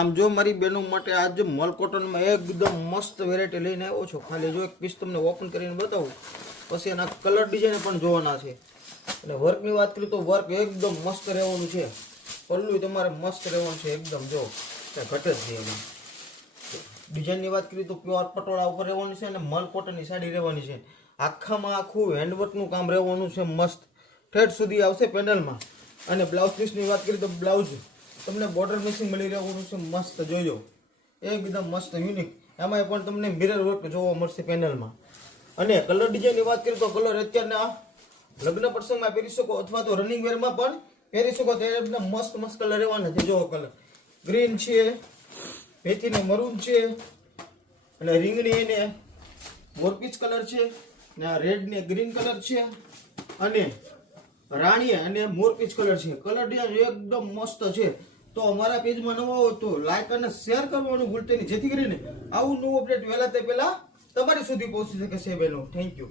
આમ જો મારી બહેનો માટે આજે મલ કોટનમાં એકદમ મસ્ત વેરાયટી લઈને આવ્યો છો. ખાલી જો એક પીસ તમને ઓપન કરીને બતાવું. પછી એના કલર ડિઝાઇન પણ જોવાના છે. અને વર્કની વાત કરીએ તો વર્ક એકદમ મસ્ત રહેવાનું છે. પલ્લું તમારે મસ્ત રહેવાનું છે એકદમ જો. ઘટે જ છે એમાં. ડિઝાઇનની વાત કરીએ તો પ્યોર પટોળા ઉપર રહેવાની છે અને મલ કોટનની સાડી રહેવાની છે. આખામાં આખું હેન્ડવર્કનું કામ રહેવાનું છે મસ્ત. ઠેઠ સુધી આવશે પેનલમાં. અને બ્લાઉઝ પીસની વાત કરીએ તો બ્લાઉઝ તમને બોર્ડર મિક્સિંગ મળી રહેવાનું છે મસ્ત જોજો એકદમ મસ્ત યુનિક એમાં પણ તમને મિરર વર્ક જોવા મળશે પેનલમાં અને કલર ડિઝાઇનની વાત કરીએ તો કલર અત્યારના લગ્ન પ્રસંગમાં પહેરી શકો અથવા તો રનિંગ વેરમાં પણ પહેરી શકો. તો મસ્ત મસ્ત કલર રહેવાના છે, જોવો કલર ગ્રીન છે, મેથીને મરૂન છે, અને રીંગણી એને મોરપીચ કલર છે, ને આ રેડ ને ગ્રીન કલર છે, અને રાણીએ અને મોરપીચ કલર છે. કલર ડિઝાઇન એકદમ મસ્ત છે. તો અમારા પેજમાં નવા આવો તો લાઈક અને શેર કરવાનું ભૂલતા નહીં. જેથી કરીને આવું નવું અપડેટ વહેલા તે પહેલા તમારી સુધી પહોંચી શકે છે બહેનો થેન્ક યુ